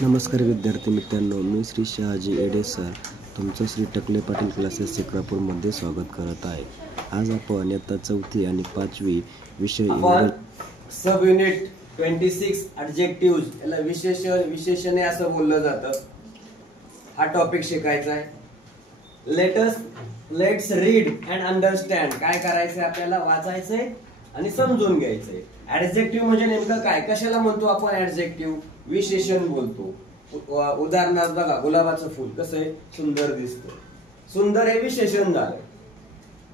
नमस्कार विद्यार्थी मित्रांनो, मी श्री शहाजी एडे सर तुमचं श्री टकले पाटील क्लासेस शिक्रापूरमध्ये स्वागत करत आहे. आज आपण इयत्ता 4थी आणि 5वी विषय सब युनिट 26 ॲडजेक्टिव्ह्ज याला विशेषणे असं बोललं जातं. हा टॉपिक शिकायचा आहे. Let's read and understand. काय करायचंय आपल्याला? वाचायचंय आणि समजून घ्यायचंय. ॲडजेक्टिव्ह म्हणजे नेमकं काय? कशाला म्हणतो आपण ॲडजेक्टिव्ह? विशेषण बोलतो. उदाहरणार्थ बघा, गुलाबाचं फुल कसं आहे? सुंदर दिसतं. सुंदर हे विशेषण झालं.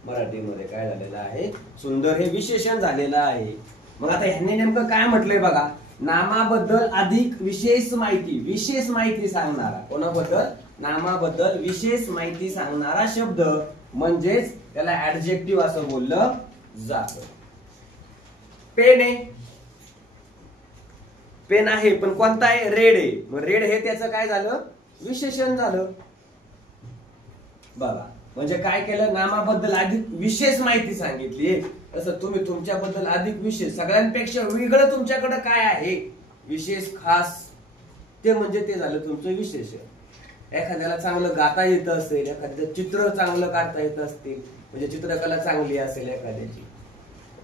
मराठीमध्ये काय झालेलं आहे? सुंदर हे विशेषण झालेलं आहे. मग आता ह्यांनी नेमकं काय म्हटलंय बघा, नामाबद्दल अधिक विशेष माहिती सांगणारा. कोणाबद्दल? नामाबद्दल विशेष माहिती सांगणारा शब्द म्हणजेच त्याला ॲडजेक्टिव्ह असं बोललं जातं. पेन आहे, पण कोणता आहे? रेड आहे. मग रेड हे त्याचं काय झालं? विशेषण झालं. बघा, म्हणजे काय केलं? नामाबद्दल अधिक विशेष माहिती सांगितली. तसं तुम्ही तुमच्याबद्दल अधिक विशेष, सगळ्यांपेक्षा वेगळं तुमच्याकडे काय आहे? विशेष, खास, ते म्हणजे ते झालं तुमचं विशेषण. एखाद्याला चांगलं गाता येत असेल, एखाद्याचं चित्र चांगलं काढता येत असतील, म्हणजे चित्रकला चांगली असेल एखाद्याची.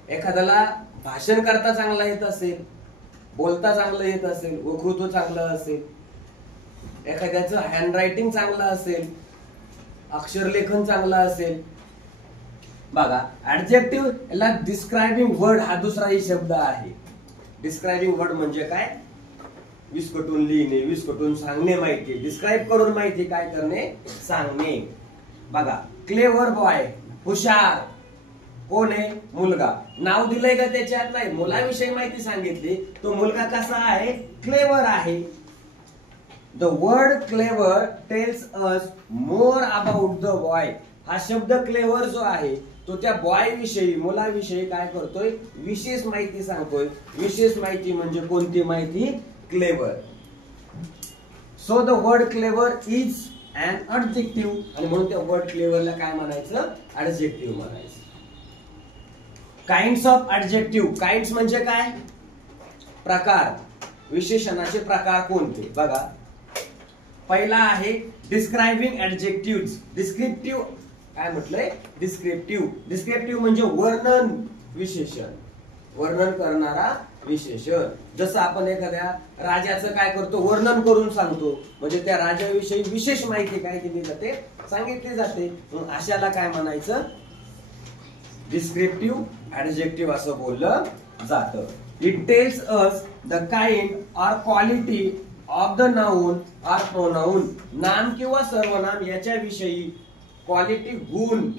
एखाद्याला भाषण करता चांगला येत असेल, बोलता चांगलं येत असेल, वक्तृत्व चांगलं असेल, एखाद्याचं हँडरायटिंग चांगलं असेल, अक्षरलेखन चांगलं असेल. बघा, ॲडजेक्टिव्ह याला डिस्क्रायबिंग वर्ड हा दुसराही शब्द आहे. डिस्क्रायबिंग वर्ड म्हणजे काय? विस्कटून लिहिणे, विस्कटून सांगणे माहिती. डिस्क्राईब करून माहिती काय करणे? सांगणे. बघा, क्लेवर बॉय, हुशार. कोण आहे? मुलगा. नाव दिलंय का त्याच्यात? नाही. मुलाविषयी माहिती सांगितली. तो मुलगा कसा आहे? क्लेवर आहे. The word clever tells us more about the boy. हा शब्द क्लेवर जो आहे तो त्या बॉय विषयी, मुलाविषयी काय करतोय? विशेष माहिती सांगतोय. विशेष माहिती म्हणजे कोणती माहिती? Clever. So the word clever is an adjective. आणि म्हणून त्या वर्ड क्लेवरला काय म्हणायचं? ॲडजेक्टिव्ह म्हणायचं. Kinds of adjective. काइंड्स म्हणजे काय? प्रकार. विशेषणाचे प्रकार कोणते? बघा, पहिला आहे डिस्क्रायबिंग ॲडजेक्टिव्ह्ज. डिस्क्रिप्टिव्ह काय म्हटलंय? डिस्क्रिप्टिव्ह. डिस्क्रिप्टिव्ह म्हणजे वर्णन विशेषण, वर्णन करणारा विशेषण. जसं आपण एखाद्या राजाचं काय करतो? वर्णन करून सांगतो. म्हणजे त्या राजाविषयी विशेष माहिती काय केली जाते? सांगितली जाते. अशाला काय म्हणायचं? डिस्क्रिप्टिव्ह ॲडजेक्टिव्ह असं बोललं जातं. It tells us the kind or quality of the noun or pronoun. नाम किंवा सर्वनाम याच्याविषयी क्वालिटी, गुण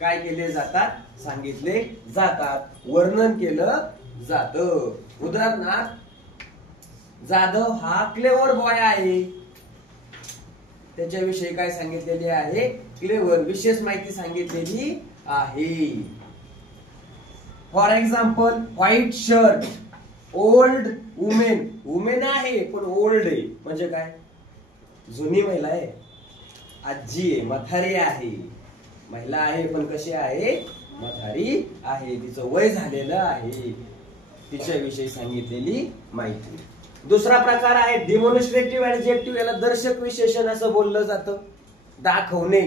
काय केले जातात? सांगितले जातात, वर्णन केलं जातं. उदाहरणार्थ, जाधव हा क्लेवर बॉय आहे. त्याच्याविषयी काय सांगितलेले आहे? क्लेवर, विशेष माहिती सांगितलेली आहे. For example, white shirt, old women. Women आहे पण ओल्ड आहे म्हणजे काय? जुनी महिला आहे. आजी आहे, म्हातारी आहे. महिला आहे पण कशी आहे? म्हातारी आहे. तिचं वय झालेलं आहे. तिच्याविषयी सांगितलेली माहिती. दुसरा प्रकार आहे डेमॉन्स्ट्रेटिव्ह ॲडजेक्टिव्ह. याला दर्शक विशेषण असं बोललं जातं. दाखवणे.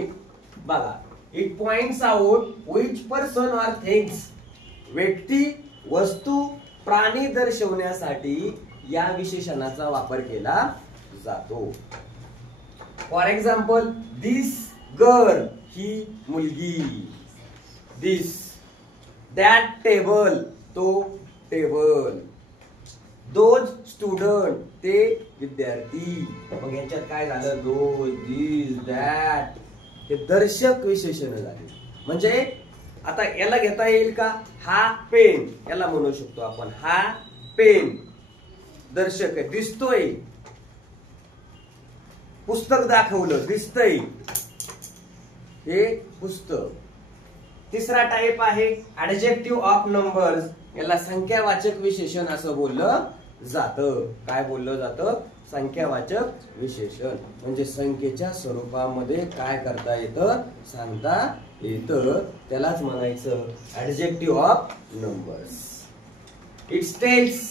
बघा, it points out which person or things. व्यक्ती, वस्तू, प्राणी दर्शवण्यासाठी या विशेषणाचा वापर केला जातो. फॉर एक्झाम्पल, दिस गर्ल, ही मुलगी. दिस, दॅट टेबल, तो टेबल. दोज स्टुडंट, ते विद्यार्थी. मग याच्यात काय झालं? दोज, दिस, दॅट हे दर्शक विशेषण झाले. म्हणजे आता याला घेता येईल का? हा पेन, याला म्हणू शकतो आपण हा पेन. दर्शक आहे, दिसतोय. पुस्तक दाखवलं, दिसतंय. हे पुस्तक. तिसरा टाइप आहे ॲडजेक्टिव्ह ऑफ नंबर्स. याला संख्यावाचक विशेषण असं बोललं जातं. काय बोललं जातं? संख्यावाचक विशेषण. म्हणजे संख्येच्या स्वरूपामध्ये काय करता येतं? सांगता येतं. त्यालाच म्हणायचं adjective of numbers. It tells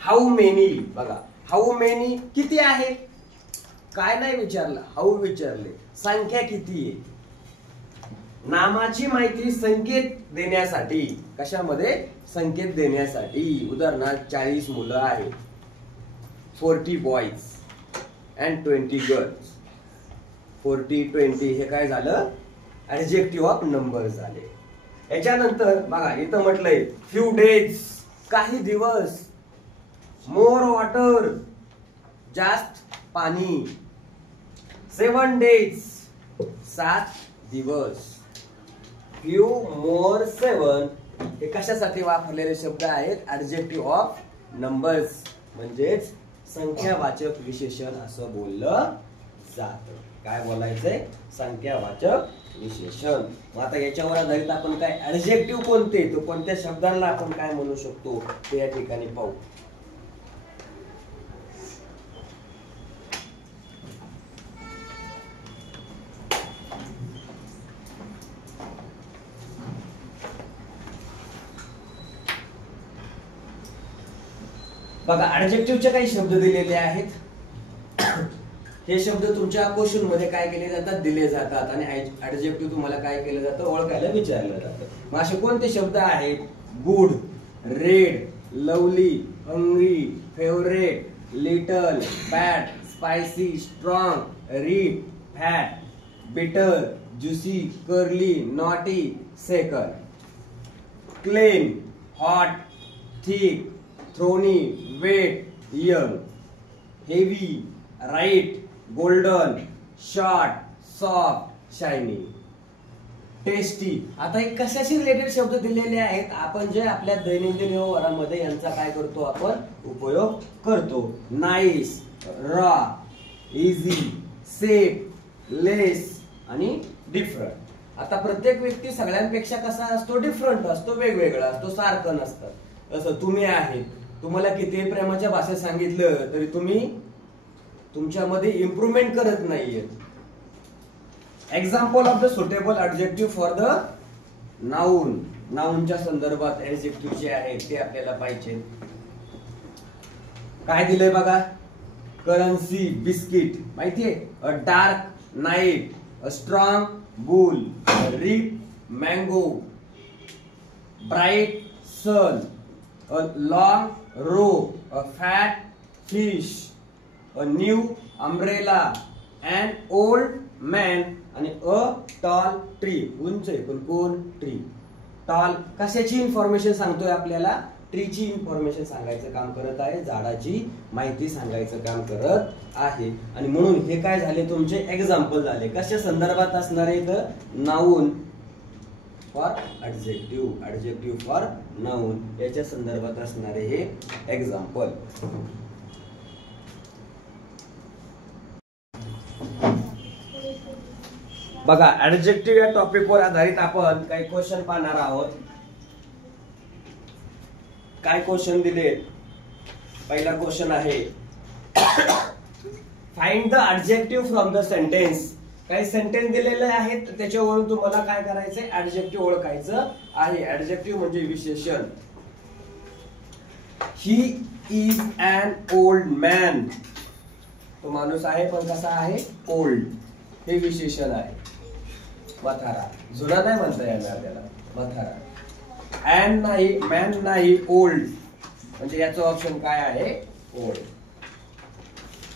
how many. बघा, हाऊ मेनी किती आहे? काय नाही विचारलं, हाऊ विचारले. संख्या किती आहे? नामाची माहिती संकेत देण्यासाठी. कशामध्ये? संकेत देण्यासाठी. उदाहरणार्थ 40 मुलं आहेत, 40 बॉईज अँड 20 गर्ल्स. 40, 20 हे काय झालं? ऍडजेक्टिव्ह ऑफ नंबर झाले. याच्यानंतर बघा इथं म्हटलंय फ्यू डेज, काही दिवस. मोर वॉटर, जास्त पाणी. 7 डेज, 7 दिवस. फ्यू, मोर, 7 हे कशासाठी वापरलेले शब्द आहेत? ऍडजेक्टिव्ह ऑफ नंबर्स, म्हणजेच संख्यावाचक विशेषण असं बोललं जातं. काय बोलायचंय? संख्यावाचक विशेषण. मग आता याच्यावर आधारित आपण काय ऍडजेक्टिव्ह कोणते, तो कोणत्या शब्दांना आपण काय म्हणू शकतो ते या ठिकाणी पाहू. बघा ऍडजेक्टिव्हचे काही शब्द दिलेले आहेत. हे शब्द तुमच्या क्वेश्चन मध्ये काय केले जातात? दिले जातात. आणि ऍडजेक्टिव्ह तुम्हाला काय केलं जातं? ओळखायला विचारलं जातं. मग असे कोणते शब्द आहेत? Good, red, lovely, hungry, favourite, little, bad, spicy, strong, read, fat, bitter, juicy, curly, naughty, sickle. Claim, hot, thick, thorny, wet, young. Heavy, right, golden, short, soft, shiny. Tasty. आता हे कशाशी रिलेटेड शब्द दिलेले आहेत? आपण जे आपल्या दैनंदिन व्यवहारामध्ये यांचा काय करतो? आपण उपयोग करतो. नाईस, रॉ, इझी, सेफ, लेस आणि डिफरंट. आता प्रत्येक व्यक्ती सगळ्यांपेक्षा कसा असतो? डिफरंट असतो, वेगवेगळा असतो, सारखं नसतं. जसं तुम्ही आहेत, तुम्हाला किती प्रेमाच्या भाषेत सांगितलं तरी तुम्ही तुमच्यामध्ये इम्प्रूव्हमेंट करत नाहीये. Example of the suitable adjective for the noun. नाउनच्या संदर्भात ऍडजेक्टिव्ह जे आहेत ते आपल्याला पाहिजे. काय दिलंय बघा? करन्सी, बिस्किट, माहितीये? A dark night, a strong bull, ripe mango, bright sun, a long rope, a fat fish, a new umbrella, and old man आणि अ टॉल ट्री. उंच आहे पण कोण? ट्री. टॉल कशाची इन्फॉर्मेशन सांगतोय आपल्याला? ट्रीची इन्फॉर्मेशन सांगायचं काम करत आहे, झाडाची माहिती सांगायचं काम करत आहे. आणि म्हणून हे काय झाले? तुमचे एक्झाम्पल झाले. कशा संदर्भात असणार आहे? तर noun for adjective, adjective for noun याच्या संदर्भात असणारे हे एक्झाम्पल. बघा ऍडजेक्टिव्ह या टॉपिक वर आधारित आपण काही क्वेश्चन पाहणार आहोत. काय क्वेश्चन दिले? पहिला क्वेश्चन आहे find the adjective from the sentence. काही सेंटेन्स दिलेले आहेत, त्याच्यावरून तुम्हाला काय करायचंय? ऍडजेक्टिव्ह ओळखायचं आहे. ऍडजेक्टिव्ह म्हणजे विशेषण. He is an old man. तो माणूस आहे पण कसा आहे? ओल्ड. हे विशेषण आहे. म्हातारा, जुना नाही म्हणता येणार त्याला, म्हातारा. अँड नाही, मॅन नाही, ओल्ड, म्हणजे याचं ऑप्शन काय आहे? ओल्ड.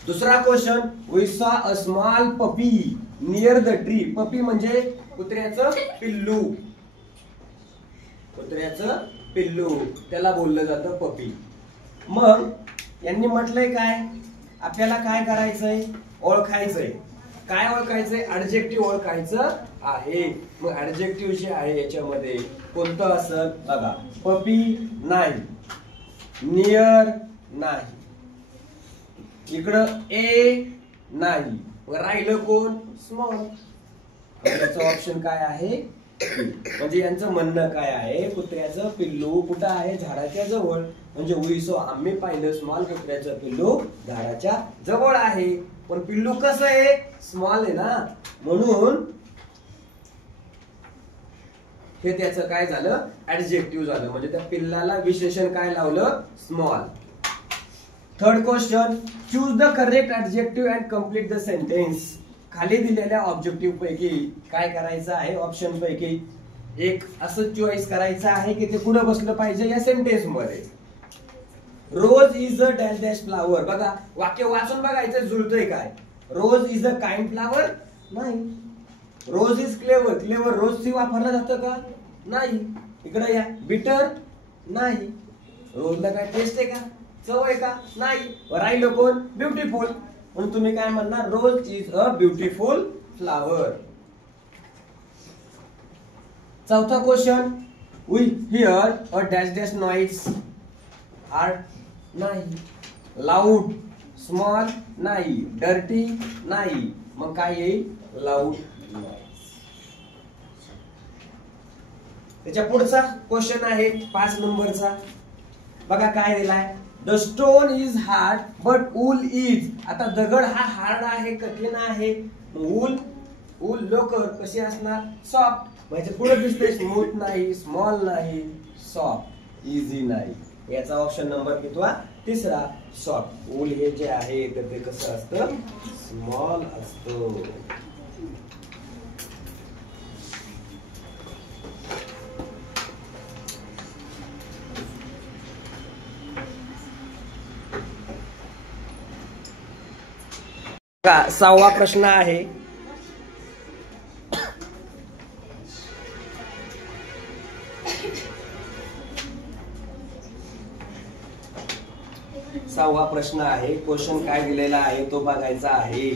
दुसरा question, we saw a small puppy near the tree. Puppy म्हणजे कुत्र्याचं पिल्लू. कुत्र्याचं पिल्लू त्याला बोललं जातं पपी. मग यांनी म्हटलंय काय? आपल्याला काय करायचंय? ओळखायचंय. काय ओळखायचंय? ऍडजेक्टिव्ह ओळखायचं आहे. मग ऍडजेक्टिव्ह जे आहे याच्यामध्ये कोणतं असं? बघा, पपी नाही, नियर नाही, इकडं ए नाही, राहिलं कोण? स्मॉल. याचं ऑप्शन काय आहे? म्हणजे यांचं म्हणणं काय आहे? कुत्र्याचं पिल्लू कुठं आहे? झाडाच्या जवळ. म्हणजे उईसो आम्ही पाहिलं स्मॉल कुत्र्याचं पिल्लू झाडाच्या जवळ आहे. पण पिल्लू कसं आहे? स्मॉल आहे ना, म्हणून हे त्याचं काय झालं? ऍडजेक्टिव्ह झालं. म्हणजे त्या पिल्लाला विशेषण काय लावलं? Small. Third question, choose the correct adjective and complete the sentence. खाली दिलेल्या ऑब्जेक्टिव्ह पैकी काय करायचं आहे, ऑप्शन पैकी एक असं चॉईस करायचं आहे की ते कुठं बसलं पाहिजे या सेंटेन्स मध्ये. Rose is a dash dash flower. बघा वाक्य वाचून बघायचं जुळतंय काय. Rose is a kind flower नाही. Rose is clever. Clever rose सी वापरलं जातं का नाही. इकडे या बिटर नाही. रोजला काय टेस्ट आहे का, चव आहे का नाही. राहिलो कोण, ब्युटिफुल. म्हणून तुम्ही काय म्हणणार, rose is a beautiful flower. चौथा question, we hear a dash dash noise are नाही. लाऊड स्मॉल नाही. डर्टी नाही. मग काय येईल, लाऊड नॉइज. त्याच्या पुढचा क्वेश्चन आहे 5 नंबरचा. बघा काय दिलाय, the stone is hard but wool is. आता दगड हा हार्ड आहे, कठीण आहे. वूल वूल लोकर कशी असणार, सॉफ्ट. म्हणजे पुढे दिसतंय स्मूथ नाही, स्मॉल नाही, सॉफ्ट, इझी नाही. याचा ऑप्शन नंबर कितवा, तिसरा, सॉफ्ट. वूल हे जे आहे तर ते कसं असतं, स्मॉल असतं. सहावा प्रश्न आहे, सहावा प्रश्न आहे. क्वेश्चन काय दिलेला आहे तो बघायचा आहे.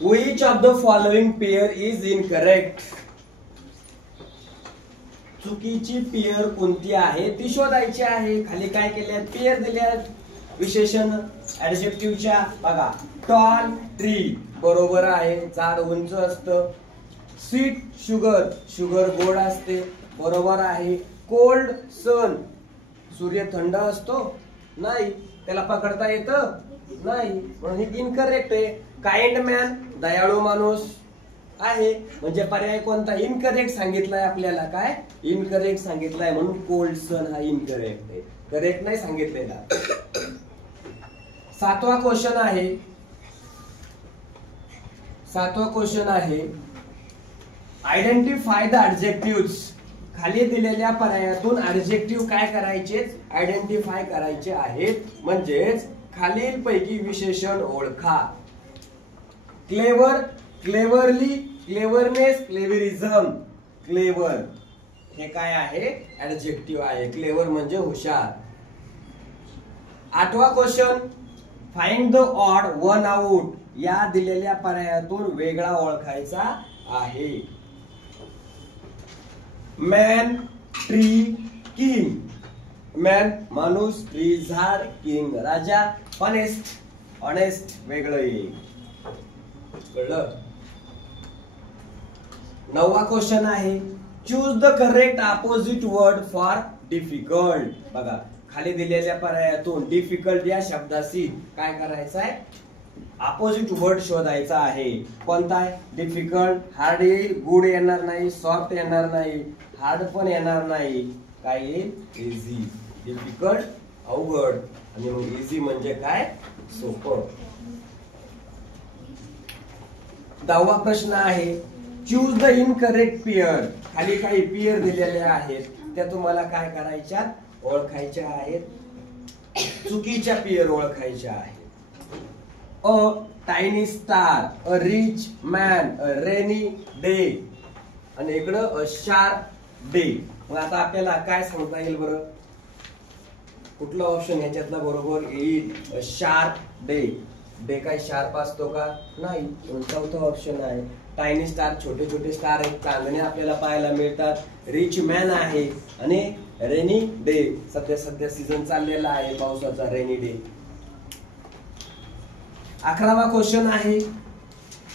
which of the following pair is incorrect. चुकीची पेयर कोणती आहे ती शोधायची आहे. खाली काय केले, पेयर दिल्यात विशेषण ऍडजेक्टिव्हच्या. बघा टॉल ट्री बरोबर आहे, झाड उंच असतं. स्वीट शुगर, शुगर गोड असते बरोबर आहे. कोल्ड सन, सूर्य थंड असतो नाही, त्याला पकडता येतं नाही, म्हणून हे इनकरेक्ट आहे. काइंड मॅन, दयाळू माणूस आहे, म्हणजे पर्याय कोणता, इनकरेक्ट सांगितलाय आपल्याला. काय इनकरेक्ट सांगितलाय, म्हणून कोल्ड सन हा इनकरेक्ट आहे, करेक्ट नाही सांगितलेला. सातवा क्वेश्चन आहे आयडेंटिफाय द ऍडजेक्टिव्ह्ज. खाली दिलेल्या पर्यायातून ऍडजेक्टिव्ह काय करायचे, आयडेंटिफाय करायचे आहेत. म्हणजेच खालील पैकी विशेषण ओळखा. Clever, cleverly, cleverness, cleverism. Clever हे काय आहे, ऍडजेक्टिव्ह आहे. क्लेवर म्हणजे हुशार. आठवा question, find the odd one out. या दिलेल्या पर्यायातून वेगळा ओळखायचा आहे. Man, tree, king. मॅन माणूस, ट्री झाड, किंग राजा. ऑनेस्ट, ऑनेस्ट वेगळं येईल, कळलं. नववा क्वेश्चन आहे choose the correct opposite word for difficult. बघा खाली दिलेल्या पर्यायातून डिफिकल्ट या शब्दाशी काय करायचं आहे, अपोजिट वर्ड शोधायचा आहे. कोणता आहे, डिफिकल्ट. हार्ड येईल, गुड येणार नाही, सॉफ्ट येणार नाही, हार्ड पण येणार नाही. काय येईल, इझी. डिफिकल्ट अवघड, आणि मग इझी म्हणजे काय, सोपं. 10वा प्रश्न आहे चूज द इनकरेक्ट पेयर. खाली काही पेयर दिलेले आहेत, त्या तुम्हाला काय करायच्या, ओळखायच्या आहेत. चुकीच्या पेयर ओळखायच्या आहेत. A tiny star, a rich man, a rainy day, आणि इकडं अ शार्प डे. मग आता आपल्याला काय सांगता येईल बरं, कुठला ऑप्शन याच्यातला बरोबर येईल, अ शार्प डे. डे काय शार्प असतो का नाही, चौथा ऑप्शन आहे. टायनी स्टार, छोटे छोटे स्टार आहेत, चांदणे आपल्याला पाहायला मिळतात. रिच मॅन आहे, आणि रेनी डे, सध्या सीझन चाललेला आहे पावसाचा, रेनी डे. 11वा क्वेश्चन आहे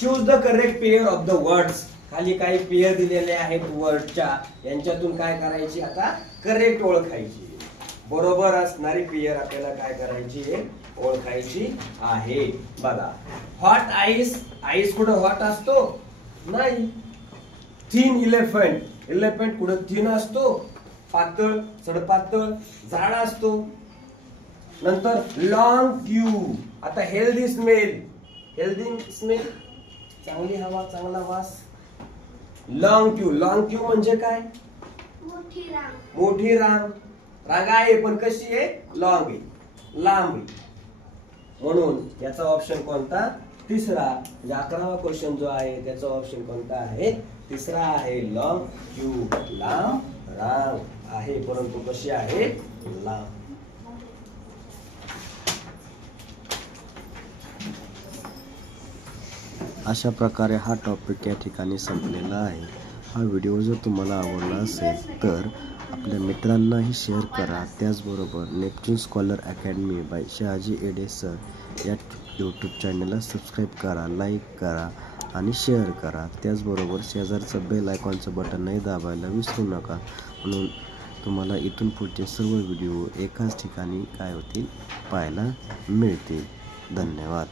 choose the correct pair of the words. खाली काही पेयर दिलेले आहेत वर्डच्या, यांच्यातून काय करायची, आता करेक्ट ओळखायची. बरोबर असणारी पेयर आपल्याला काय करायची आहे, ओळखायची आहे. बघा हॉट आईस, आईस कुठं हॉट असतो नाही. थिन इलेफंट, इलेफंट कुठं थिन असतो पातळ, सडपातळ, जाडा असतो. नंतर लॉंग क्यू. आता हेल्दी स्मेल, चांगली हवा, चांगला वास. लॉंग क्यू म्हणजे काय? मोठी रांग. रांग आहे पण कशी आहे? लॉंग आहे, लांब आहे. म्हणून याचा ऑप्शन कोणता? तिसरा. म्हणजे 11वा क्वेश्चन जो आहे त्याचा ऑप्शन कोणता आहे? तिसरा आहे. लॉंग क्यू, लांब रांग आहे, परंतु कशी आहे? लांब. अशा प्रकारे हा टॉपिक या ठिकाणी संपलेला आहे. हा व्हिडिओ जर तुम्हाला आवडला असेल तर आपल्या मित्रांनाही शेअर करा. त्याचबरोबर Neptune scholar academy by Shahaji Ede sir या यूट्यूब चॅनलला सबस्क्राईब करा, लाईक करा आणि शेअर करा. त्याचबरोबर शेजारचं बेल आयकॉनचं बटनही दाबायला विसरू नका. म्हणून तुम्हाला इथून पुढचे सर्व व्हिडिओ एकाच ठिकाणी काय होतील? पाहायला मिळतील. धन्यवाद.